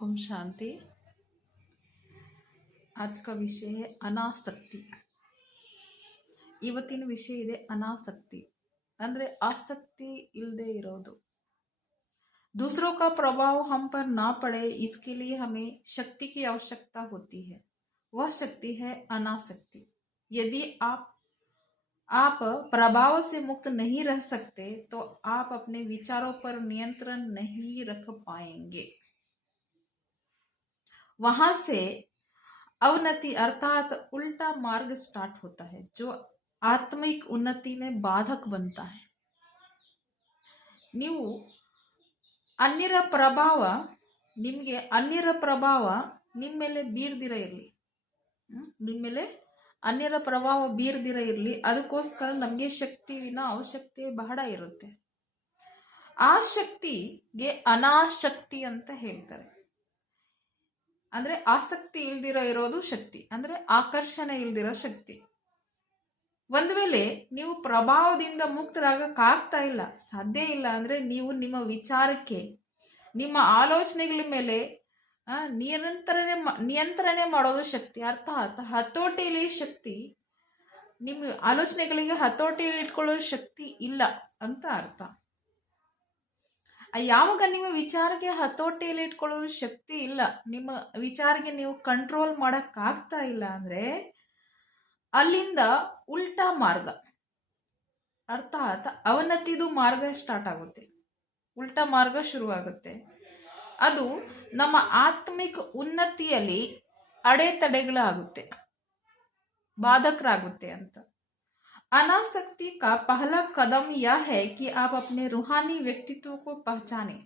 ओम शांति। आज का विषय है अनासक्ति। ಇವತ್ತಿನ ವಿಷಯ ಇದೆ ಅನಾಸಕ್ತಿ ಅಂದ್ರೆ ಆಸಕ್ತಿ ಇಲ್ಲದೆ ಇರೋದು। दूसरों का प्रभाव हम पर ना पड़े इसके लिए हमें शक्ति की आवश्यकता होती है। वह शक्ति है अनासक्ति। यदि आप प्रभाव से मुक्त नहीं रह सकते तो आप अपने विचारों पर नियंत्रण नहीं रख पाएंगे। वहां से अवनति अर्थात उल्टा मार्ग स्टार्ट होता है जो आत्मिक उन्नति में बाधक बनता है। ನೀವು ಅನ್ಯರ ಪ್ರಭಾವ ನಿಮ್ಮ ಮೇಲೆ ಬೀರ್ದಿರ ಇರಲಿ, ನಿಮ್ಮ ಮೇಲೆ ಅನ್ಯರ ಪ್ರಭಾವ ಬೀರ್ದಿರ ಇರಲಿ, ಅದಕ್ಕೋಸ್ಕರ ನಮಗೆ ಶಕ್ತಿವಿನ ಅವಶ್ಯಕತೆ ಬಹಳ ಇರುತ್ತೆ। ಆ ಶಕ್ತಿಗೆ ಅನಾಸಕ್ತಿ ಅಂತ ಹೇಳ್ತಾರೆ। ಅಂದ್ರೆ ಆಸಕ್ತಿ ಇಲ್ದಿರೋ ಇರೋದು ಶಕ್ತಿ, ಅಂದ್ರೆ ಆಕರ್ಷಣೆ ಇಲ್ದಿರೋ ಶಕ್ತಿ। ಒಂದು ವೇಳೆ ನೀವು ಪ್ರಭಾವದಿಂದ ಮುಕ್ತರಾಗಕ್ಕಾಗ್ತಾ ಇಲ್ಲ, ಸಾಧ್ಯ ಇಲ್ಲ ಅಂದ್ರೆ ನೀವು ನಿಮ್ಮ ವಿಚಾರಕ್ಕೆ, ನಿಮ್ಮ ಆಲೋಚನೆಗಳ ಮೇಲೆ ನಿಯಂತ್ರಣೆ ಮಾಡೋದು ಶಕ್ತಿ, ಅರ್ಥಾತ್ ಹತೋಟಿಯಲ್ಲಿ ಶಕ್ತಿ, ನಿಮ್ಮ ಆಲೋಚನೆಗಳಿಗೆ ಹತೋಟಿಯಲ್ಲಿ ಇಟ್ಕೊಳ್ಳೋ ಶಕ್ತಿ ಇಲ್ಲ ಅಂತ ಅರ್ಥ। ಯಾವಾಗ ನಿಮ್ಮ ವಿಚಾರಕ್ಕೆ ಹತೋಟಿಯಲ್ಲಿ ಇಟ್ಕೊಳ್ಳೋ ಶಕ್ತಿ ಇಲ್ಲ, ನಿಮ್ಮ ವಿಚಾರಕ್ಕೆ ನೀವು ಕಂಟ್ರೋಲ್ ಮಾಡಕ್ಕಾಗ್ತಾ ಇಲ್ಲ ಅಂದ್ರೆ ಅಲ್ಲಿಂದ ಉಲ್ಟಾ ಮಾರ್ಗ ಅರ್ಥಾತ್ ಅವನತಿದು ಮಾರ್ಗ ಸ್ಟಾರ್ಟ್ ಆಗುತ್ತೆ, ಉಲ್ಟಾ ಮಾರ್ಗ ಶುರುವಾಗುತ್ತೆ। ಅದು ನಮ್ಮ ಆತ್ಮಿಕ ಉನ್ನತಿಯಲ್ಲಿ ಅಡೆತಡೆಗಳಾಗುತ್ತೆ, ಬಾಧಕರಾಗುತ್ತೆ ಅಂತ। अनासक्ति का पहला कदम यह है कि आप अपने रूहानी व्यक्तित्व को पहचानें।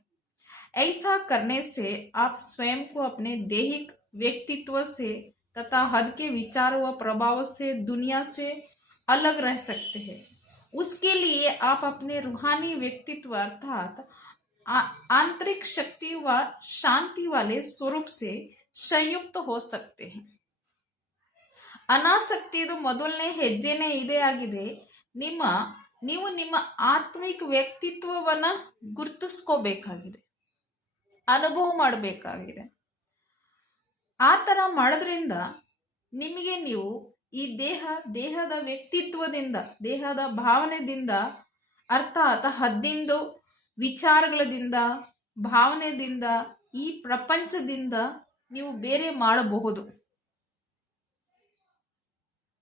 ऐसा करने से आप स्वयं को अपने दैहिक व्यक्तित्व से तथा हद के विचारों व प्रभावों से दुनिया से अलग रह सकते हैं। उसके लिए आप अपने रूहानी व्यक्तित्व अर्थात आंतरिक शक्ति व शांति वाले स्वरूप से संयुक्त हो सकते हैं। ಅನಾಸಕ್ತಿದು ಮೊದಲನೇ ಹೆಜ್ಜೆನೇ ಇದೇ ಆಗಿದೆ, ನೀವು ನಿಮ್ಮ ಆತ್ಮಿಕ ವ್ಯಕ್ತಿತ್ವವನ್ನು ಗುರುತಿಸ್ಕೋಬೇಕಾಗಿದೆ, ಅನುಭವ ಮಾಡಬೇಕಾಗಿದೆ। ಆ ಥರ ಮಾಡೋದ್ರಿಂದ ನಿಮಗೆ ನೀವು ಈ ದೇಹದ ವ್ಯಕ್ತಿತ್ವದಿಂದ, ದೇಹದ ಭಾವನೆದಿಂದ ಅರ್ಥಾತ್ ಹದ್ದಿಂದು ವಿಚಾರಗಳದಿಂದ, ಭಾವನೆದಿಂದ, ಈ ಪ್ರಪಂಚದಿಂದ ನೀವು ಬೇರೆ ಮಾಡಬಹುದು।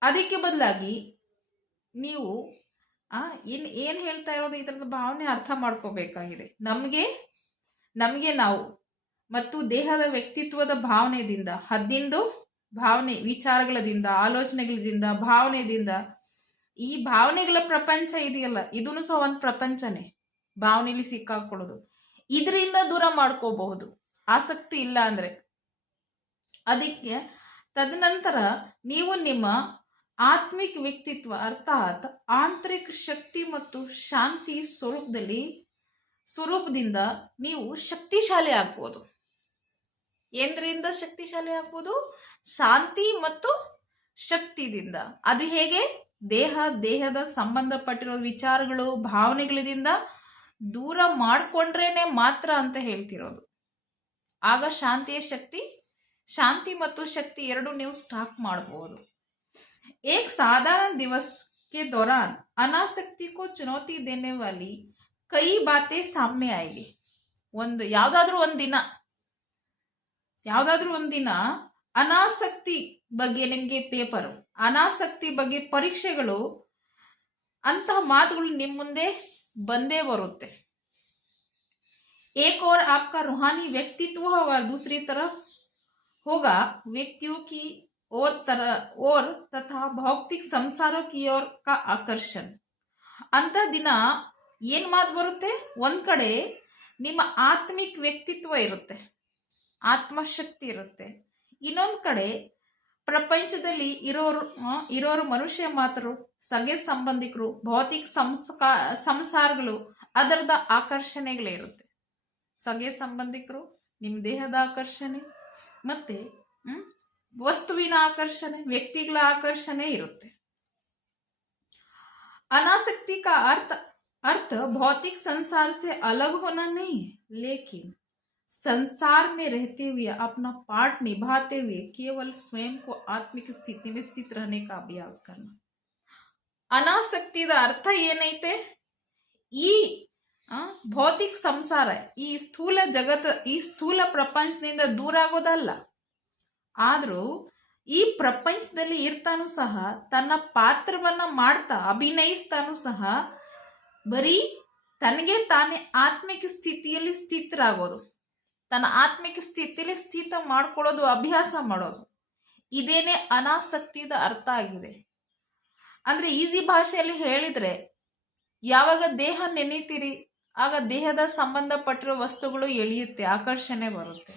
ಅದಕ್ಕೆ ಬದಲಾಗಿ ನೀವು ಏನು ಹೇಳ್ತಾ ಇರೋದು, ಈ ಥರದ ಭಾವನೆ ಅರ್ಥ ಮಾಡ್ಕೋಬೇಕಾಗಿದೆ। ನಮಗೆ ನಾವು ಮತ್ತು ದೇಹದ ವ್ಯಕ್ತಿತ್ವದ ಭಾವನೆಯಿಂದ, ಹದ್ದಿಂದು ಭಾವನೆ ವಿಚಾರಗಳದಿಂದ, ಆಲೋಚನೆಗಳಿಂದ, ಭಾವನೆಯಿಂದ, ಈ ಭಾವನೆಗಳ ಪ್ರಪಂಚ ಇದೆಯಲ್ಲ, ಇದೂ ಸಹ ಒಂದು ಪ್ರಪಂಚನೇ, ಭಾವನೆಯಲ್ಲಿ ಸಿಕ್ಕಾಕೊಳ್ಳೋದು, ಇದರಿಂದ ದೂರ ಮಾಡ್ಕೋಬಹುದು ಆಸಕ್ತಿ ಇಲ್ಲ ಅಂದ್ರೆ। ಅದಕ್ಕೆ ತದನಂತರ ನೀವು ನಿಮ್ಮ ಆತ್ಮಿಕ ವ್ಯಕ್ತಿತ್ವ ಅರ್ಥಾತ್ ಆಂತರಿಕ ಶಕ್ತಿ ಮತ್ತು ಶಾಂತಿ ಸ್ವರೂಪದಿಂದ ನೀವು ಶಕ್ತಿಶಾಲಿ ಆಗ್ಬೋದು। ಏನ್ರಿಂದ ಶಕ್ತಿಶಾಲಿ ಆಗ್ಬೋದು? ಶಾಂತಿ ಮತ್ತು ಶಕ್ತಿದಿಂದ। ಅದು ಹೇಗೆ? ದೇಹದ ಸಂಬಂಧಪಟ್ಟಿರೋ ವಿಚಾರಗಳು, ಭಾವನೆಗಳಿಂದ ದೂರ ಮಾಡ್ಕೊಂಡ್ರೇನೆ ಮಾತ್ರ ಅಂತ ಹೇಳ್ತಿರೋದು। ಆಗ ಶಾಂತಿ ಮತ್ತು ಶಕ್ತಿ ಎರಡು ನೀವು ಸ್ಟಾಕ್ ಮಾಡಬಹುದು। एक साधारण दिवस के दौरान अनासक्ति को चुनौती देने वाली कई बातें सामने आएगी। ಯಾವುದಾದ್ರೂ ಒಂದಿನ ಅನಾಸಕ್ತಿ ಬಗ್ಗೆ ನಿಮಗೆ ಪೇಪರು, ಅನಾಸಕ್ತಿ ಬಗ್ಗೆ ಪರೀಕ್ಷೆಗಳು, ಅಂತಹ ಮಾತುಗಳು ನಿಮ್ಮ ಮುಂದೆ ಬಂದೇ ಬರುತ್ತೆ। एक और आपका रूहानी व्यक्तित्व होगा, दूसरी तरफ होगा व्यक्तियों की और तथा भौतिक संसारों की ओर का आकर्षण। ಅಂತ ದಿನ ಏನು ಮಾತು ಬರುತ್ತೆ? ಒಂದು ಕಡೆ ನಿಮ್ಮ ಆತ್ಮಿಕ ವ್ಯಕ್ತಿತ್ವ ಇರುತ್ತೆ, ಆತ್ಮಶಕ್ತಿ ಇರುತ್ತೆ, ಇನ್ನೊಂದು ಕಡೆ ಪ್ರಪಂಚದಲ್ಲಿ ಇರೋರು ಮನುಷ್ಯ ಮಾತರು, ಸಗೆ ಸಂಬಂಧಿಕರು, ಭೌತಿಕ ಸಂಸಾರಗಳು, ಅದರದ ಆಕರ್ಷಣೆಗಳಿರುತ್ತೆ। ಸಗೆ ಸಂಬಂಧಿಕರು, ನಿಮ್ಮ ದೇಹದ ಆಕರ್ಷಣೆ, ಮತ್ತೆ ವಸ್ತುವಿನ ಆಕರ್ಷಣೆ, ವ್ಯಕ್ತಿಗಳ ಆಕರ್ಷಣೆ ಇರುತ್ತೆ। अनासक्ति का अर्थ भौतिक संसार से अलग होना नहीं है, लेकिन संसार में रहते हुए अपना पार्ट निभाते हुए केवल स्वयं को आत्मिक स्थिति में स्थित रहने का अभ्यास करना. ಅನಾಸಕ್ತಿದ ಅರ್ಥ ಏನೈತೆ? ಈ ಭೌತಿಕ ಸಂಸಾರ, ಈ ಸ್ಥೂಲ ಜಗತ್, ಈ ಸ್ಥೂಲ ಪ್ರಪಂಚದಿಂದ ದೂರ ಆಗೋದಲ್ಲ. ಆದರೂ ಈ ಪ್ರಪಂಚದಲ್ಲಿ ಇರ್ತಾನೂ ಸಹ ತನ್ನ ಪಾತ್ರವನ್ನ ಮಾಡ್ತಾ ಅಭಿನಯಿಸ್ತಾನೂ ಸಹ ಬರೀ ತನಗೆ ತಾನೇ ಆತ್ಮಿಕ ಸ್ಥಿತಿಯಲ್ಲಿ ಸ್ಥಿತರಾಗೋದು, ತನ್ನ ಆತ್ಮಿಕ ಸ್ಥಿತಿಯಲ್ಲಿ ಸ್ಥಿತ ಮಾಡ್ಕೊಳ್ಳೋದು, ಅಭ್ಯಾಸ ಮಾಡೋದು, ಇದೇನೆ ಅನಾಸಕ್ತಿದ ಅರ್ಥ ಆಗಿದೆ. ಅಂದ್ರೆ ಈಸಿ ಭಾಷೆಯಲ್ಲಿ ಹೇಳಿದ್ರೆ, ಯಾವಾಗ ದೇಹ ನೆನೀತೀರಿ ಆಗ ದೇಹದ ಸಂಬಂಧಪಟ್ಟಿರೋ ವಸ್ತುಗಳು ಎಳೆಯುತ್ತೆ, ಆಕರ್ಷಣೆ ಬರುತ್ತೆ.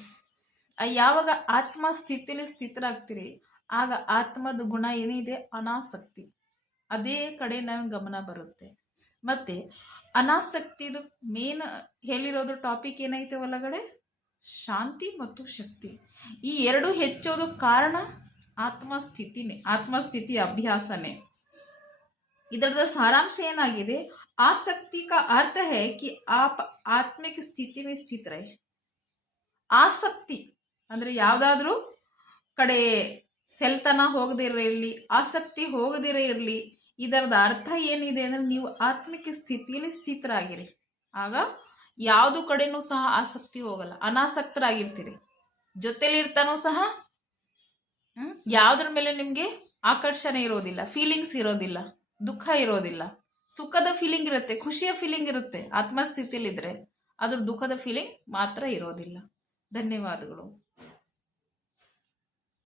ಯಾವಾಗ ಆತ್ಮ ಸ್ಥಿತಿಯಲ್ಲಿ ಸ್ಥಿತರಾಗ್ತೀರಿ ಆಗ ಆತ್ಮದ ಗುಣ ಏನಿದೆ, ಅನಾಸಕ್ತಿ, ಅದೇ ಕಡೆ ನಮ್ಗೆ ಗಮನ ಬರುತ್ತೆ. ಮತ್ತೆ ಅನಾಸಕ್ತಿದು ಮೇನ್ ಹೇಳಿರೋದು ಟಾಪಿಕ್ ಏನೈತೆ ಒಳಗಡೆ, ಶಾಂತಿ ಮತ್ತು ಶಕ್ತಿ. ಈ ಎರಡು ಹೆಚ್ಚೋದು ಕಾರಣ ಆತ್ಮಸ್ಥಿತಿನೇ, ಆತ್ಮಸ್ಥಿತಿ ಅಭ್ಯಾಸನೇ. ಇದರದ ಸಾರಾಂಶ ಏನಾಗಿದೆ, आसक्ति का अर्थ है कि आप आत्मिक स्थिति में स्थित रहे. ಆಸಕ್ತಿ ಅಂದ್ರೆ ಯಾವ್ದಾದ್ರೂ ಕಡೆ ಸೆಲ್ತನ ಹೋಗದಿರ ಇರಲಿ, ಆಸಕ್ತಿ ಹೋಗದಿರ ಇರಲಿ, ಇದರದ ಅರ್ಥ ಏನಿದೆ ಅಂದ್ರೆ ನೀವು ಆತ್ಮಿಕ ಸ್ಥಿತಿಯಲ್ಲಿ ಸ್ಥಿತರಾಗಿರಿ. ಆಗ ಯಾವುದು ಕಡೆನೂ ಸಹ ಆಸಕ್ತಿ ಹೋಗಲ್ಲ, ಅನಾಸಕ್ತರಾಗಿರ್ತೀರಿ. ಜೊತೆಲಿರ್ತಾನೂ ಸಹ ಯಾವುದ್ರ ಮೇಲೆ ನಿಮ್ಗೆ ಆಕರ್ಷಣೆ ಇರೋದಿಲ್ಲ, ಫೀಲಿಂಗ್ಸ್ ಇರೋದಿಲ್ಲ, ದುಃಖ ಇರೋದಿಲ್ಲ. ಸುಖದ ಫೀಲಿಂಗ್ ಇರುತ್ತೆ, ಖುಷಿಯ ಫೀಲಿಂಗ್ ಇರುತ್ತೆ. ಆತ್ಮಸ್ಥಿತಿಯಲ್ಲಿದ್ರೆ ಅದ್ರ ದುಃಖದ ಫೀಲಿಂಗ್ ಮಾತ್ರ ಇರೋದಿಲ್ಲ. ಧನ್ಯವಾದಗಳು.